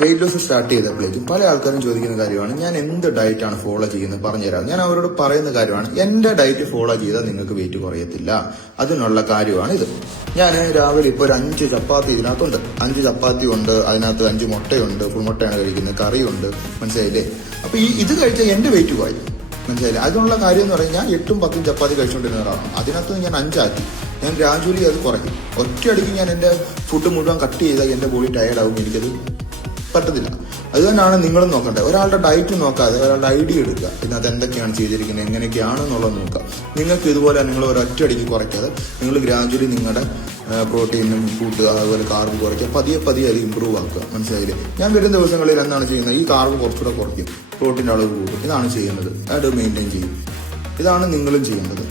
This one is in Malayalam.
വെയിറ്റ് ലോസ് സ്റ്റാർട്ട് ചെയ്തപ്പോഴേക്കും പല ആൾക്കാരും ചോദിക്കുന്ന കാര്യമാണ്, ഞാൻ എന്ത് ഡയറ്റാണ് ഫോളോ ചെയ്യുന്നത് പറഞ്ഞുതരാം. ഞാൻ അവരോട് പറയുന്ന കാര്യമാണ്, എന്റെ ഡയറ്റ് ഫോളോ ചെയ്താൽ നിങ്ങൾക്ക് വെയിറ്റ് കുറയത്തില്ല. അതിനുള്ള കാര്യമാണ് ഇത്. ഞാൻ രാവിലെ ഇപ്പോൾ ഒരു 5 ചപ്പാത്തി ഇതിനകത്തുണ്ട്. 5 ചപ്പാത്തി ഉണ്ട്, അതിനകത്ത് 5 മുട്ടയുണ്ട്, ഫുൾ മുട്ടയാണ് കഴിക്കുന്നത്, കറിയുണ്ട്, മനസ്സിലായില്ലേ? അപ്പൊ ഇത് കഴിച്ചാൽ എന്റെ വെയിറ്റ് കുറയും, മനസ്സിലായില്ലേ? അതിനുള്ള കാര്യം എന്ന് പറഞ്ഞാൽ ഞാൻ 8ഉം 10ഉം ചപ്പാത്തി കഴിച്ചുകൊണ്ടിരുന്ന ഒരാളാണ്. അതിനകത്ത് ഞാൻ 5 ആക്കി. ഞാൻ ഗ്രാജുവലി അത് കുറയ്ക്കും. ഒറ്റയടിക്ക് ഞാൻ എന്റെ ഫുഡ് മുഴുവൻ കട്ട് ചെയ്താൽ എന്റെ ബോഡി ടയർഡ് ആവും, എനിക്കത് പറ്റത്തില്ല. അത് തന്നെയാണ് നിങ്ങളും നോക്കേണ്ടത്. ഒരാളുടെ ഡയറ്റ് നോക്കാതെ ഒരാളുടെ ഐഡിയ എടുക്കുക, ഇതിനകത്ത് എന്തൊക്കെയാണ് ചെയ്തിരിക്കുന്നത്, എങ്ങനെയൊക്കെയാണെന്നുള്ളത് നോക്കുക. നിങ്ങൾക്ക് ഇതുപോലെ നിങ്ങൾ ഒരൊറ്റയടിക്ക് കുറയ്ക്കാതെ നിങ്ങൾ ഗ്രാജുവലി നിങ്ങളുടെ പ്രോട്ടീനും കൂട്ടുക, അതുപോലെ കാർബ് കുറയ്ക്കുക, പതിയെ പതിയെ അത് ഇമ്പ്രൂവ് ആക്കുക, മനസ്സിലായില്ലേ? ഞാൻ വരും ദിവസങ്ങളിൽ എന്താണ് ചെയ്യുന്നത്, ഈ കാർബ് കുറച്ചുകൂടെ കുറയ്ക്കും, പ്രോട്ടീൻ്റെ അളവ് കൂടും. ഇതാണ് ചെയ്യുന്നത്. അത് മെയിൻറ്റെയിൻ ചെയ്യും. ഇതാണ് നിങ്ങളും ചെയ്യേണ്ടത്.